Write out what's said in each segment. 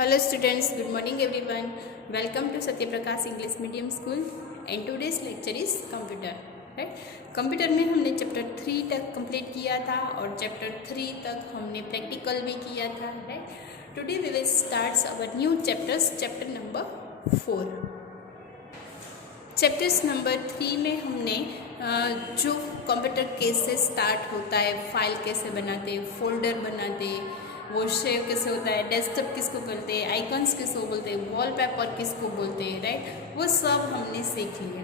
Hello students, good morning everyone. Welcome to Satya Prakash English Medium School and today's lecture is computer. Right? Computer में हमने chapter 3 तक complete किया था और chapter 3 तक हमने प्रैक्टिकल भी किया था. Right? Today we will start our new chapters, chapter number 4. Chapters number 3 में हमने जो कंप्यूटर कैसे स्टार्ट होता है, फाइल कैसे बनाते, फोल्डर बनाते, वो शेव कैसे होता है, डेस्कटॉप किसको बोलते हैं, आइकन्स किसको बोलते हैं, वॉलपेपर किसको बोलते हैं, राइट, वो सब हमने सीख लिया.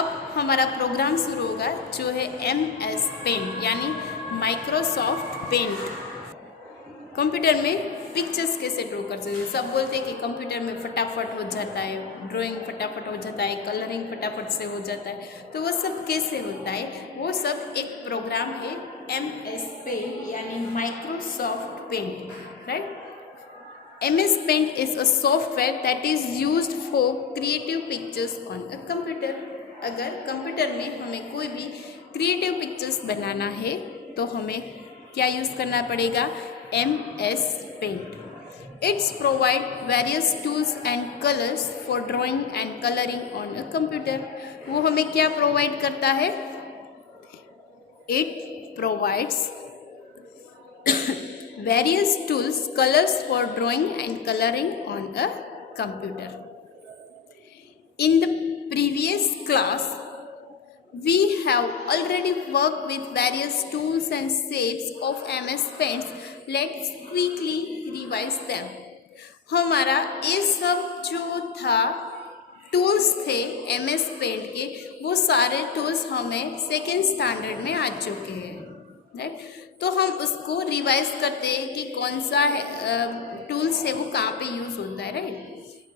अब हमारा प्रोग्राम शुरू होगा जो है MS पेंट यानी माइक्रोसॉफ्ट पेंट. कंप्यूटर में पिक्चर्स कैसे ड्रॉ कर सकते हैं. सब बोलते हैं कि कंप्यूटर में फटाफट हो जाता है, ड्राइंग फटाफट हो जाता है, कलरिंग फटाफट से हो जाता है. तो वो सब कैसे होता है, वो सब एक प्रोग्राम है MS पेंट यानी Microsoft Paint. Right? MS Paint is a software that is used for creative pictures on a computer. अगर कंप्यूटर में हमें कोई भी क्रिएटिव पिक्चर्स बनाना है तो हमें क्या यूज़ करना पड़ेगा, MS Paint. It's provide various tools and colors for drawing and coloring on a computer. वो हमें क्या प्रोवाइड करता है, It provides various tools, colors for drawing and coloring on a computer. In the previous class, we have already worked with various tools and shapes of MS Paint. Let's quickly revise them. हमारा ये सब जो था tools थे MS paint के, वो सारे tools हमें सेकेंड स्टैंडर्ड में आ चुके हैं. राइट? तो हम उसको रिवाइज करते हैं कि कौन सा टूल्स है वो कहाँ पे यूज़ होता है. राइट?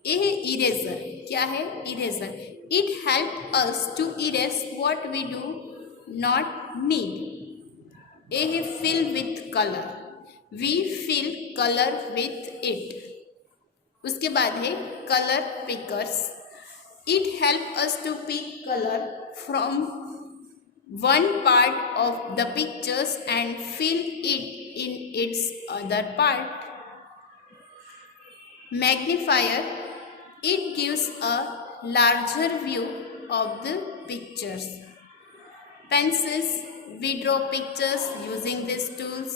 ये है इरेजर. क्या है eraser? It helps us to erase what we do not need. A है fill with color. We fill color with it. उसके बाद है color pickers. It helps us to pick color from one part of the pictures and fill it in its other part. Magnifier. It gives a larger view of the pictures. Pencils, we draw pictures using these tools.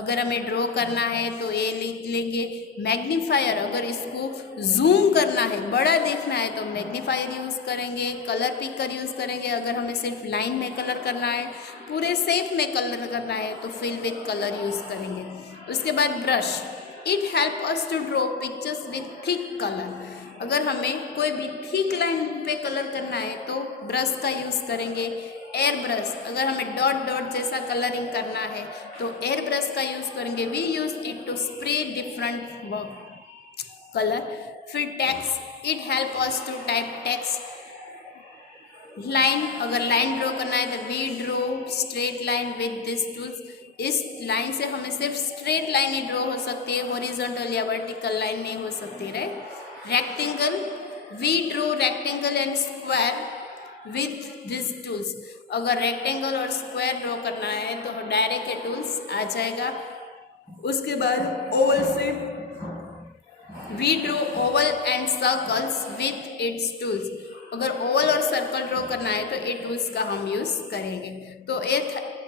अगर हमें draw करना है तो ये लिख लेंगे. Magnifier, अगर इसको जूम करना है, बड़ा देखना है तो मैग्नीफायर यूज़ करेंगे. कलर पिकर यूज़ करेंगे. अगर हमें सिर्फ लाइन में कलर करना है, पूरे शेप में कलर करना है तो फिल विथ कलर यूज़ करेंगे. उसके बाद brush. It help us to draw pictures with thick colour. अगर हमें कोई भी थिक लाइन पे कलर करना है तो ब्रश का यूज़ करेंगे. एयर ब्रश, अगर हमें डॉट डॉट जैसा कलरिंग करना है तो एयर ब्रश का यूज़ करेंगे. We use it to spray different colour. फिर text. It help us to type text. Line, अगर लाइन ड्रॉ करना है तो we draw straight line with this tools. इस लाइन से हमें सिर्फ स्ट्रेट लाइन ही ड्रॉ हो सकती है, हॉरिजॉन्टल या वर्टिकल लाइन नहीं हो सकती. Right? Rectangle. We draw rectangle and square with this tools. अगर रेक्टेंगल और स्क्वायर ड्रॉ करना है तो डायरेक्ट ये टूल्स आ जाएगा. उसके बाद ओवल से we draw oval and circles with its tools. अगर ओवल और सर्कल ड्रॉ करना है तो ये टूल्स का हम यूज़ करेंगे. तो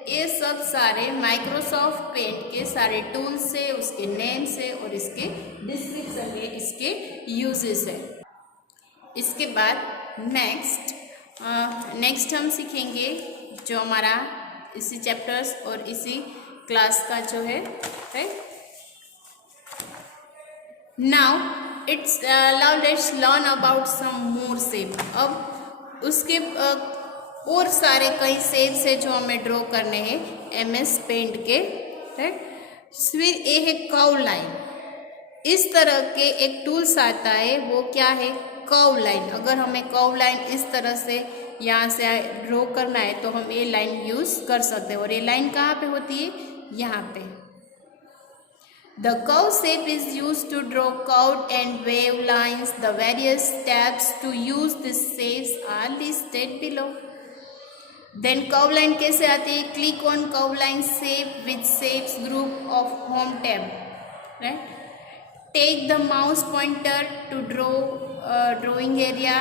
ये सब सारे माइक्रोसॉफ्ट पेंट के सारे टूल्स से, उसके नेम से और इसके डिस्क्रिप्शन में इसके यूजेस है. इसके बाद नेक्स्ट हम सीखेंगे जो हमारा इसी चैप्टर्स और इसी क्लास का जो है. Now let's learn about some more shape. अब उसके और सारे कई शेप्स है जो हमें ड्रॉ करने हैं MS पेंट के. राइट? फिर ये है कर्व लाइन. इस तरह के एक टूल्स आता है, वो क्या है, कर्व लाइन. अगर हमें कर्व लाइन इस तरह से यहाँ से ड्रॉ करना है तो हम ये लाइन यूज़ कर सकते हैं. और ये लाइन कहाँ पे होती है, यहाँ पे. The curve shape is used to draw curved and wave lines. The various steps to use these shapes are listed below. Then curve line कैसे आती है, click on curve line shape with shapes group of home tab. Right? Take the mouse pointer to draw drawing area.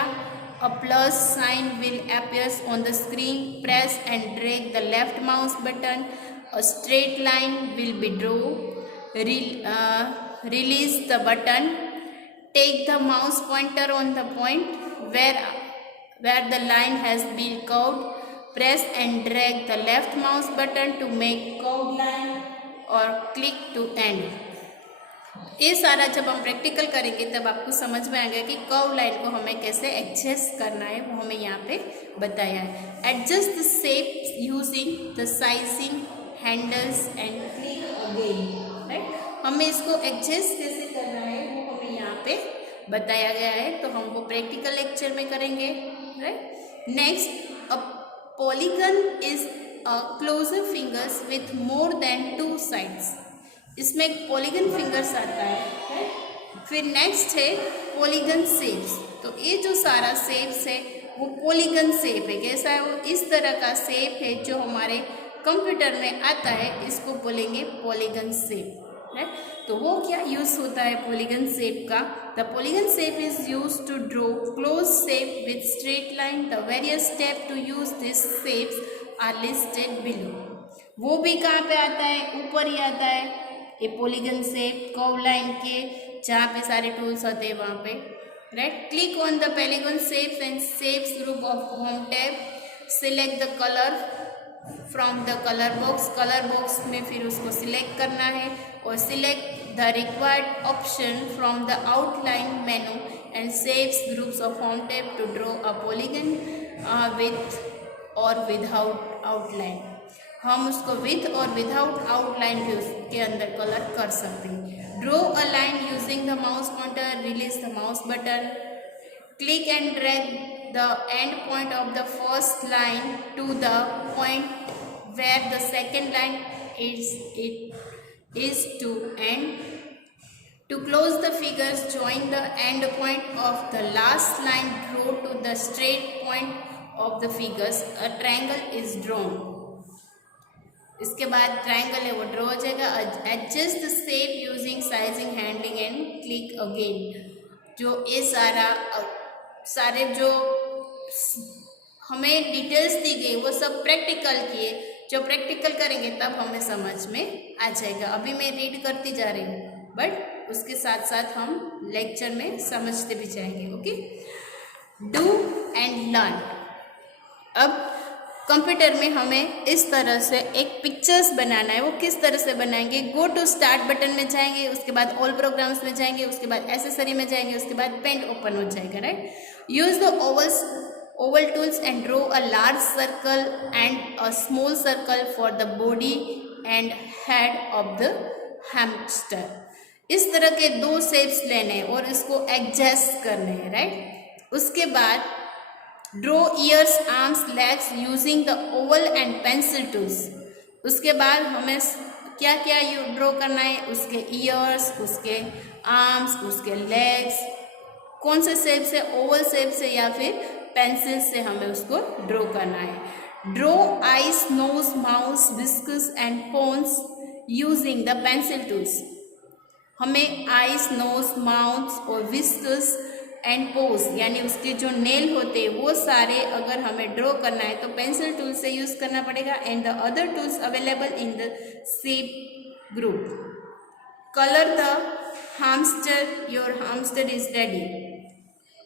A plus sign will appear on the screen. Press and drag the left mouse button. A straight line will be drawn. Release the button. Take the mouse pointer on the point where the line has been curved. Press and drag the left mouse button to make curved line or click to end. ये सारा जब हम practical करेंगे तब आपको समझ में आएगा कि कर्व लाइन को हमें कैसे एडजस्ट करना है, वो हमें यहाँ पे बताया है. Adjust the shape using the sizing handles and click again. Right, हमें इसको एडजस्ट कैसे करना है वो हमें यहाँ पे बताया गया है, तो हम वो प्रैक्टिकल लेक्चर में करेंगे. Right, next, a polygon is a closure fingers with more than 2 sides. इसमें एक पॉलीगन फिंगर्स आता है. फिर नेक्स्ट है पॉलीगन शेप्स. तो ये जो सारा शेप्स है वो पॉलीगन शेप है. कैसा है वो? इस तरह का शेप है जो हमारे कंप्यूटर में आता है, इसको बोलेंगे पॉलीगन शेप. राइट, तो वो क्या यूज होता है पॉलीगन शेप का? The polygon shape is use to draw close shape with straight line. The various step to use this shapes are listed below. वो भी कहाँ पे आता है? ऊपर ही आता है. ये पॉलीगन शेप कर्व लाइन के जहाँ पे सारे टूल्स होते हैं वहाँ पे. Right, click on the polygon shapes and shapes group of home tab. Select the colour from the colour box. Colour box में फिर उसको सिलेक्ट करना है और select the required option from the outline menu and shapes groups of home tab to draw a polygon with और without outline. हम उसको with और विदाउट आउटलाइन भी उसके अंदर कलर कर सकते हैं. Draw a line using the mouse pointer. Release the mouse button. Click and drag the end point of the first line to the point where the second line is to end. To close the figures, join the end point of the last line. Draw to the straight point of the figures. A triangle is drawn. इसके बाद triangle है वो draw हो जाएगा. Adjust the shape using sizing handling and click again. जो ये सारे जो हमें डिटेल्स दी गई वो सब प्रैक्टिकल किए. जो प्रैक्टिकल करेंगे तब हमें समझ में आ जाएगा. अभी मैं रीड करती जा रही हूँ, बट उसके साथ साथ हम लेक्चर में समझते भी जाएंगे. Okay, do and learn. अब कंप्यूटर में हमें इस तरह से एक पिक्चर्स बनाना है. वो किस तरह से बनाएंगे? गो टू स्टार्ट बटन में जाएंगे, उसके बाद ऑल प्रोग्राम्स में जाएंगे, उसके बाद एसेसरी में जाएंगे, उसके बाद पेंट ओपन हो जाएगा. Right, use the oval tools and draw a large circle and a small circle for the body and head of the hamster. इस तरह के 2 शेप्स लेने हैं और इसको एडजस्ट करने हैं. राइट, उसके बाद draw years, arms, legs using the Oval and pencil tools. उसके बाद हमें क्या क्या ड्रॉ करना है? उसके ईयर्स, उसके आर्म्स, उसके लेग्स, कौन से शेप से? ओवल शेप से या फिर पेंसिल से हमें उसको ड्रॉ करना है. Draw eyes, nose, mouse, whiskers and paws using the pencil tools. हमें आइज, नोज, माउथ और विस्कस एंड पोज यानी उसके जो नेल होते हैं वो सारे अगर हमें ड्रॉ करना है तो पेंसिल टूल से यूज करना पड़ेगा. And the other tools available in the shape group. Colour the hamster. Your hamster is ready.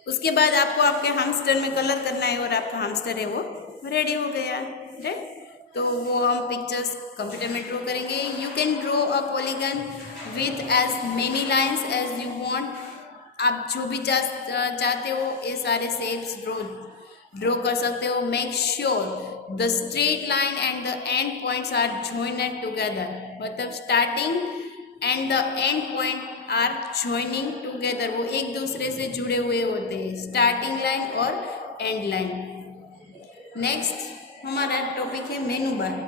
उसके बाद आपको आपके hamster में कलर करना है और आपका hamster है वो रेडी हो गया. राइट, तो वो हम पिक्चर्स कंप्यूटर में ड्रॉ करेंगे. You can draw a polygon with as many lines as you want. आप जो भी चाहते हो ये सारे शेप्स ड्रॉ कर सकते हो. Make sure the straight line and the end points are joined together. मतलब starting and the end point are joining together. वो एक दूसरे से जुड़े हुए होते हैं, स्टार्टिंग लाइन और एंड लाइन. नेक्स्ट हमारा टॉपिक है menu bar.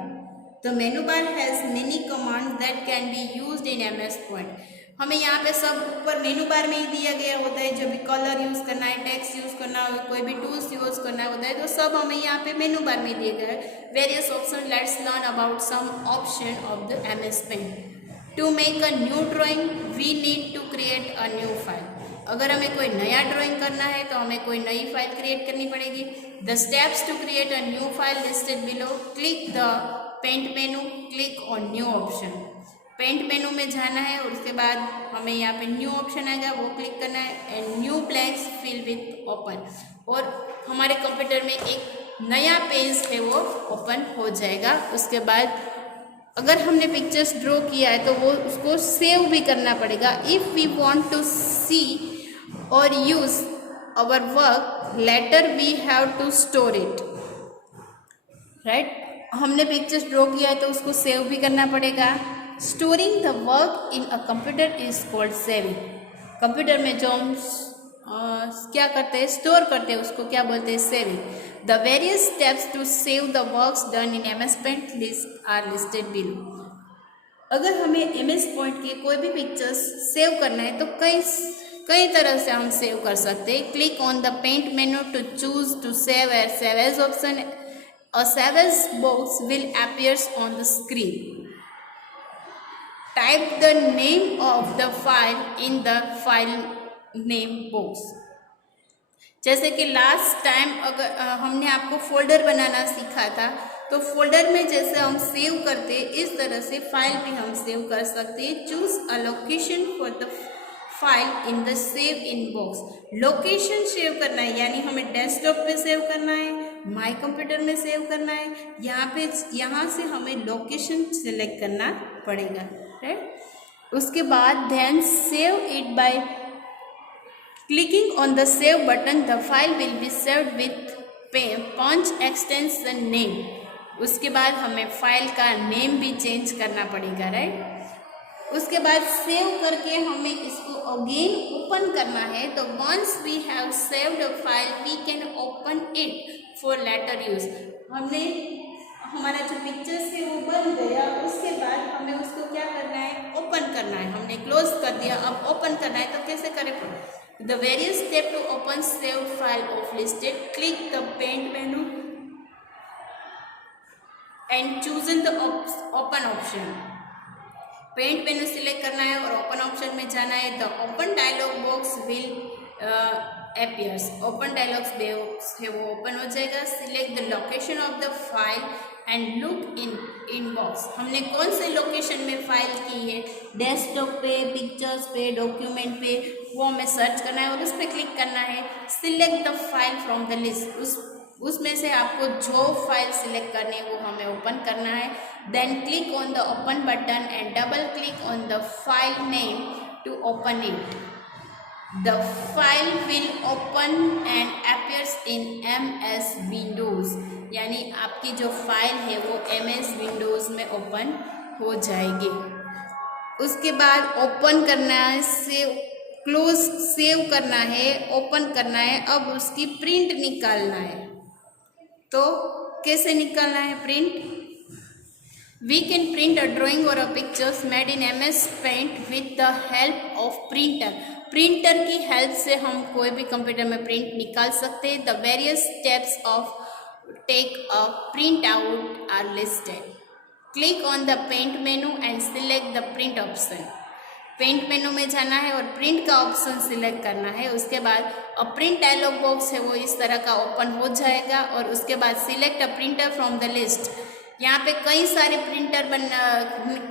The menu bar has many commands that can be used in MS point. हमें यहाँ पे सब ऊपर मेनू बार में ही दिया गया होता है. जब भी कलर यूज़ करना है, टेक्स्ट यूज़ करना है, कोई भी टूल्स यूज़ करना होता है तो सब हमें यहाँ पे मेनू बार में दिया गया है. Various option. Let's learn about some option of the MS Paint. To make a new drawing, we need to create a new file. अगर हमें कोई नया ड्राइंग करना है तो हमें कोई नई फाइल क्रिएट करनी पड़ेगी। The steps to create a new file listed below, click the Paint menu, click on new option. Paint menu में जाना है और उसके बाद हमें यहाँ पे न्यू ऑप्शन आएगा, वो क्लिक करना है and new blanks fill with open, और हमारे कंप्यूटर में एक नया पेज है वो ओपन हो जाएगा। उसके बाद अगर हमने पिक्चर्स ड्रॉ किया है तो वो उसको सेव भी करना पड़ेगा। If we want to see और use our work later we have to store it, right. हमने पिक्चर्स ड्रॉ किया है तो उसको सेव भी करना पड़ेगा। Storing the work in a computer is called saving. Computer में जो हम क्या करते हैं, स्टोर करते हैं, उसको क्या बोलते हैं, saving. The various steps to save the works done in MS Paint list are listed below. अगर हमें MS पॉइंट के कोई भी पिक्चर्स सेव करना है तो कई तरह से हम सेव कर सकते हैं। Click on the Paint menu to choose to save as save as option. A save as box will appears on the screen. Type the name of the file in the file name box. जैसे कि last time अगर हमने आपको folder बनाना सीखा था, तो folder में जैसे हम सेव करते हैं इस तरह से फाइल भी हम सेव कर सकते हैं। Choose a location for the file in the save in box. Location save करना है, यानी हमें डेस्कटॉप पे सेव करना है, माई कंप्यूटर में सेव करना है। यहाँ से हमें लोकेशन सिलेक्ट करना पड़ेगा, राइट। उसके बाद then save it by clicking on the save button. The file will be saved with punch extension name. उसके बाद हमें फाइल का नेम भी चेंज करना पड़ेगा, राइट। उसके बाद सेव करके हमें इसको अगेन ओपन करना है। तो once we have saved a file we can open it for later use. हमने हमारा जो पिक्चर्स है वो बन गया, उसके बाद हमें उसको क्या करना है, ओपन करना है। हमने क्लोज कर दिया, अब ओपन करना है, तो कैसे करें। The various step to open saved file of listed, click the Paint menu and chosen the open option. Paint menu select करना है और ओपन ऑप्शन में जाना है। The open dialog box will appears। Open dialog box है वो open हो जाएगा। Select the location of the file and look in box. हमने कौन से लोकेशन में फाइल की है, डेस्कटॉप पे, पिक्चर्स पे, डॉक्यूमेंट पे, वो हमें सर्च करना है और उस पर क्लिक करना है। Select the file from the list. उसमें से आपको जो फाइल सिलेक्ट करनी है वो हमें ओपन करना है। Then click on the open button and double click on the file name to open it. The file will open and appears in MS Windows, यानी आपकी जो फाइल है वो MS विंडोज में ओपन हो जाएगी। उसके बाद ओपन करना है, क्लोज सेव करना है, ओपन करना है। अब उसकी प्रिंट निकालना है, तो कैसे निकालना है print. We can print a drawing और a pictures made in MS paint with the help of printer. Printer की हेल्प से हम कोई भी कंप्यूटर में प्रिंट निकाल सकते हैं। The various steps of take a print out are listed. Click on the Paint menu and select the print option. Paint menu में जाना है और प्रिंट का ऑप्शन सिलेक्ट करना है। उसके बाद अ प्रिंट डायलॉग बॉक्स है वो इस तरह का ओपन हो जाएगा और उसके बाद select a printer from the list. यहाँ पे कई सारे प्रिंटर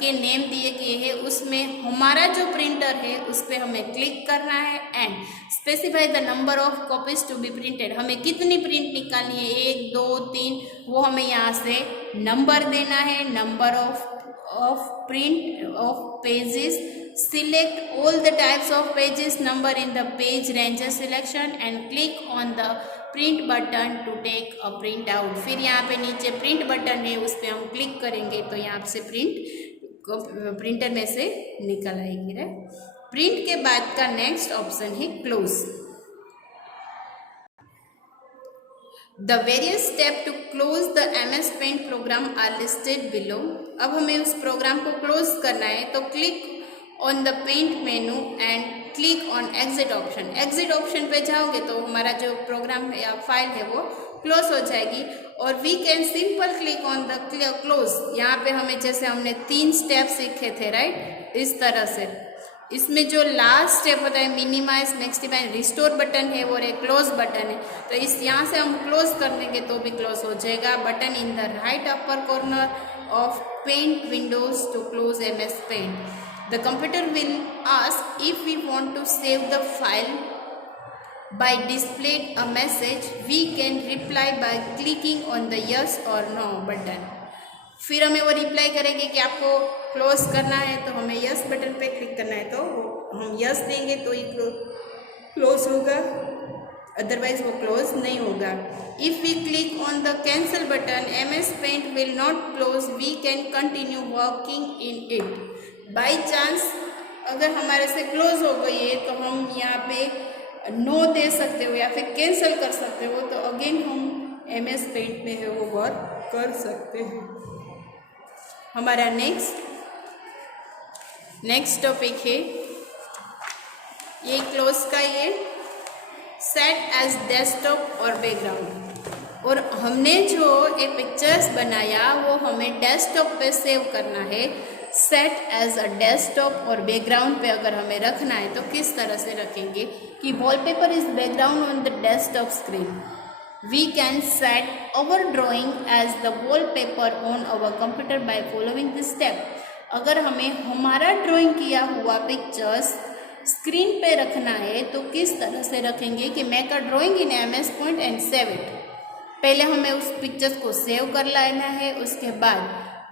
के नेम दिए गए हैं, उसमें हमारा जो प्रिंटर है उस पर हमें क्लिक करना है and specify the number of copies to be printed. हमें कितनी प्रिंट निकालनी है, 1 2 3, वो हमें यहाँ से नंबर देना है। Number of print of pages, select all the types of pages number in the page ranger selection and click on the print button to take a print out। फिर यहाँ पे नीचे प्रिंट बटन है, उस पर हम क्लिक करेंगे तो यहाँ से प्रिंटर में से निकल आएगी। राइट। प्रिंट के बाद का नेक्स्ट ऑप्शन है close. The various steps to close the MS Paint program are listed below। अब हमें उस प्रोग्राम को क्लोज करना है तो click on the Paint menu and click on exit option. Exit option पे जाओगे तो हमारा जो प्रोग्राम या फाइल है वो क्लोज हो जाएगी। और we can simple click on the close. यहाँ पे हमें जैसे हमने 3 स्टेप सीखे थे, राइट, इस तरह से इसमें जो लास्ट स्टेप होता है मिनिमाइज, मैक्सिमाइज, रिस्टोर बटन है और एक क्लोज बटन है। तो इस यहाँ से हम क्लोज कर देंगे तो भी क्लोज हो जाएगा। Button in the right upper corner of Paint Windows to close MS Paint. The computer will ask if we want to save the file by displayed a message. We can reply by clicking on the yes or no button. फिर हमें वो reply करेंगे कि आपको close करना है तो हमें यस बटन पे क्लिक करना है, तो हम यस देंगे तो ही क्लोज होगा, अदरवाइज वो क्लोज नहीं होगा। If we click on the cancel button MS Paint will not close, we can continue working in it. By chance अगर हमारे से क्लोज हो गई है तो हम यहाँ पे नो दे सकते हो या फिर कैंसिल कर सकते हो, तो अगेन हम MS Paint में है वो वर्क कर सकते हैं। हमारा नेक्स्ट टॉपिक है ये क्लोज का, ये सेट एज डेस्कटॉप और बैकग्राउंड। और हमने जो ये पिक्चर्स बनाया वो हमें डेस्कटॉप पे सेव करना है। सेट एज अ डेस्कटॉप और बैकग्राउंड पे अगर हमें रखना है तो किस तरह से रखेंगे कि wallpaper is background on the desktop screen. We can set our drawing as the wallpaper on our computer by following this step. अगर हमें हमारा ड्राइंग किया हुआ पिक्चर्स स्क्रीन पे रखना है तो किस तरह से रखेंगे कि make a drawing in MS Paint and save it. पहले हमें उस पिक्चर्स को सेव कर लेना है, उसके बाद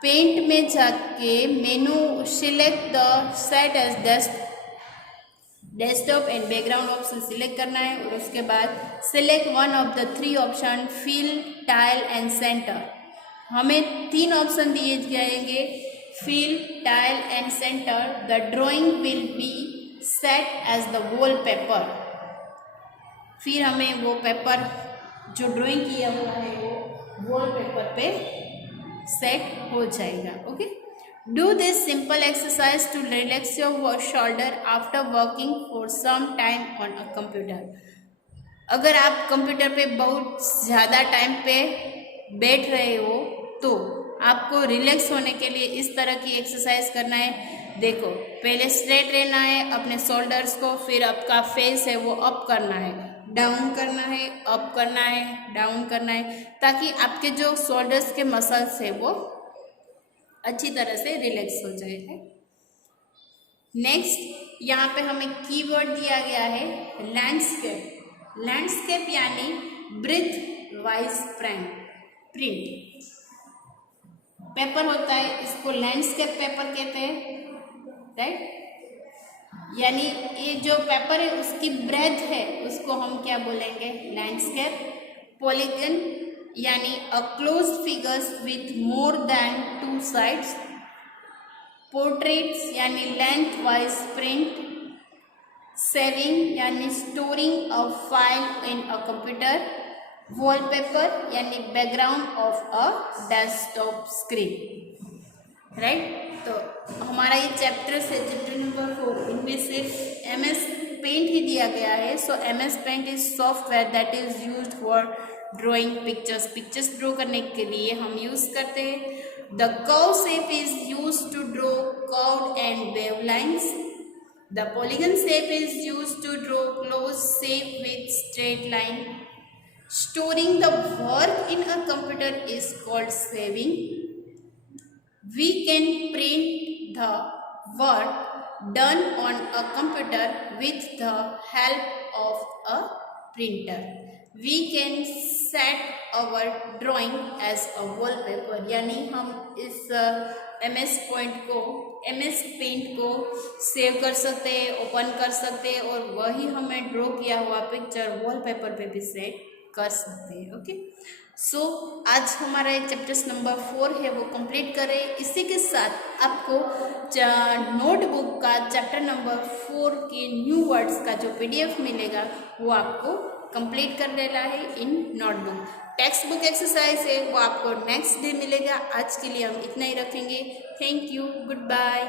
पेंट में जाके menu select the set as desktop and background option select करना है और उसके बाद select one of the 3 option fill, tile and centre. हमें 3 ऑप्शन दिए जाएंगे, fill, tile and centre. The drawing will be set as the wallpaper. फिर हमें वो पेपर जो ड्राइंग किया हुआ है वो वॉलपेपर पे सेट हो जाएगा। Okay, Do this simple exercise to relax your shoulder after working for some time on a computer. अगर आप कंप्यूटर पे बहुत ज़्यादा टाइम पे बैठ रहे हो तो आपको रिलैक्स होने के लिए इस तरह की एक्सरसाइज करना है। देखो, पहले स्ट्रेट रहना है अपने शोल्डर्स को, फिर आपका फेस है वो अप करना है, डाउन करना है, अप करना है, डाउन करना है, ताकि आपके जो शोल्डर्स के मसल्स है वो अच्छी तरह से रिलैक्स हो जाए। नेक्स्ट यहाँ पे हमें कीवर्ड दिया गया है लैंडस्केप। लैंडस्केप यानी ब्रीथ वाइज प्रिंट। पेपर होता है, इसको लैंडस्केप पेपर कहते हैं, राइट। यानी ये जो पेपर है उसकी ब्रेथ है उसको हम क्या बोलेंगे, लैंडस्केप। पॉलीगन यानी a close figures with more than 2 sides. Portraits यानी लेंथ वाइज प्रिंट। सेविंग यानी storing a file in a computer. Wallpaper यानी background of a desktop screen, right. तो हमारा ये चैप्टर से चैप्टर नंबर 4, इनमें सिर्फ MS Paint ही दिया गया है। So MS Paint is software that is used for drawing pictures draw करने के लिए हम यूज़ करते हैं। The curve shape is use to draw curve and wave lines. The polygon shape is use to draw close shape with straight line. Storing the work in a computer is called saving. We can print the work done on a computer with the help of a printer. We can set our drawing as a wallpaper. यानी हम इस MS Paint को save कर सकते हैं, open कर सकते हैं और वही हमें ड्रॉ किया हुआ पिक्चर वॉलपेपर पे भी सेट कर सकते हैं। ओके, सो आज हमारा ये चैप्टर्स नंबर 4 है वो कंप्लीट करें। इसी के साथ आपको नोटबुक का चैप्टर नंबर 4 के न्यू वर्ड्स का जो PDF मिलेगा वो आपको कंप्लीट कर लेना है in notebook. Text book exercise है वो आपको नेक्स्ट डे मिलेगा। आज के लिए हम इतना ही रखेंगे। Thank you, good bye.